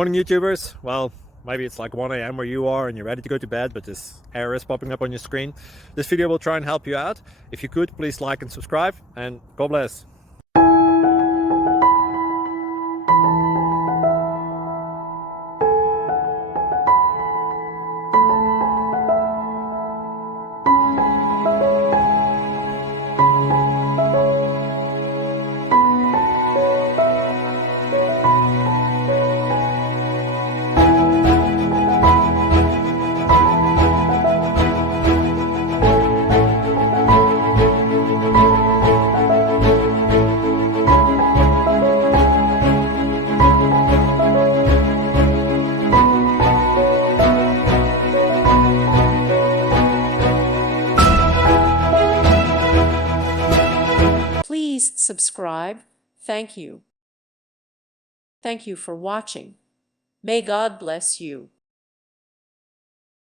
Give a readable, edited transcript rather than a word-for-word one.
Morning YouTubers. Well, maybe it's like 1 a.m. where you are and you're ready to go to bed, but this error is popping up on your screen. This video will try and help you out. If you could, please like and subscribe, and God bless. Please subscribe. Thank you. Thank you for watching. May God bless you.